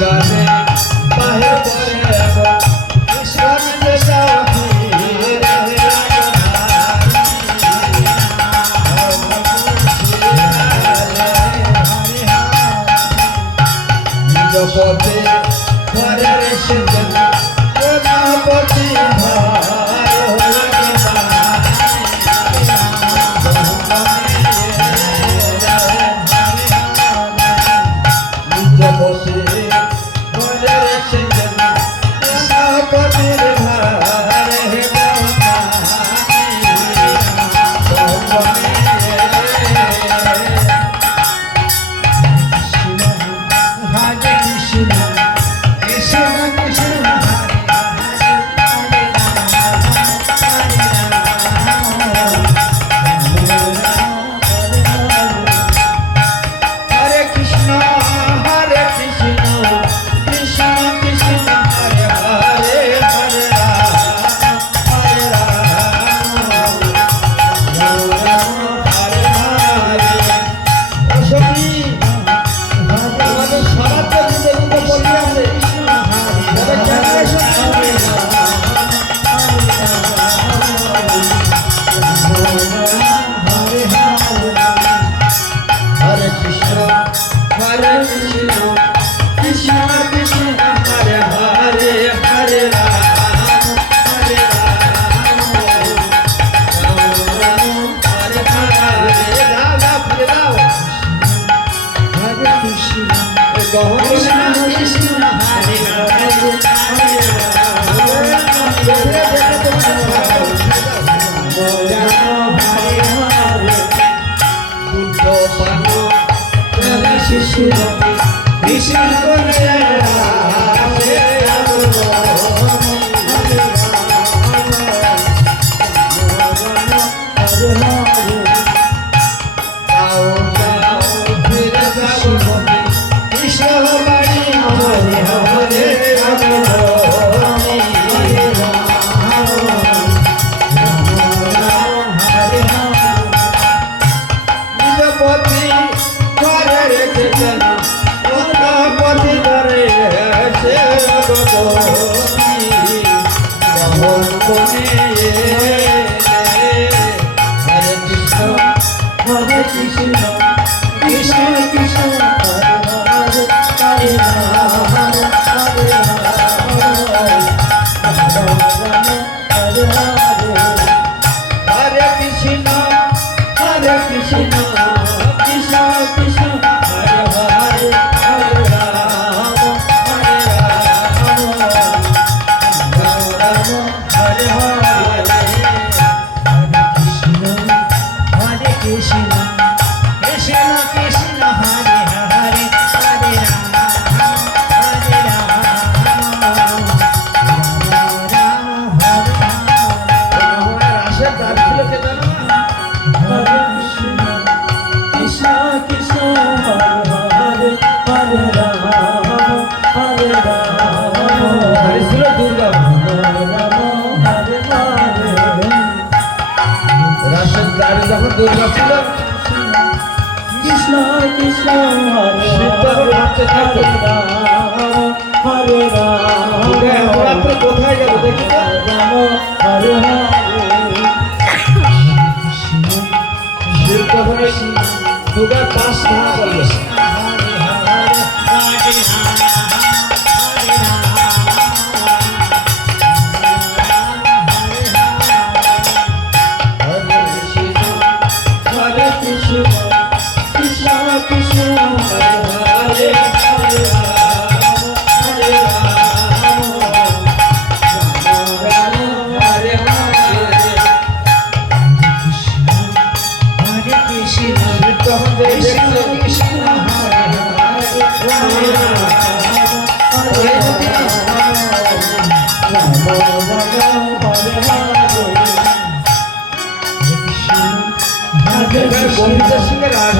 গানে বাহে পরে এখন ঈশ্বরকে যাওতি জপতে ঘরে রেখে কোনাপতি Hare বললো কে জানো না? Hare Krishna, Krishna Krishna, Hare Hare, Hare Rama, Hare Rama, আরে ছিল দুর্গা মা। Rama, Hare Hare. রাশেদ গাড়ি যখন দুর্গা ছিল Krishna Krishna, Hare শিব তখন Hare, নাচতে থাকতো। Hare Rama, Hare Durga Rama, এতরাত্রে কোথায় গেল দেখি তো? Rama, Hare Hare. শিব তখন ওই দুর্গার পাশ ভাঙা করলো। হরে Krishna, Hare Krishna, Krishna Krishna, Hare Hare, Hare Rama, Rama Hare Hare. Shiva তখন যে দেখছে Hare গোবিন্দের সঙ্গে রাগ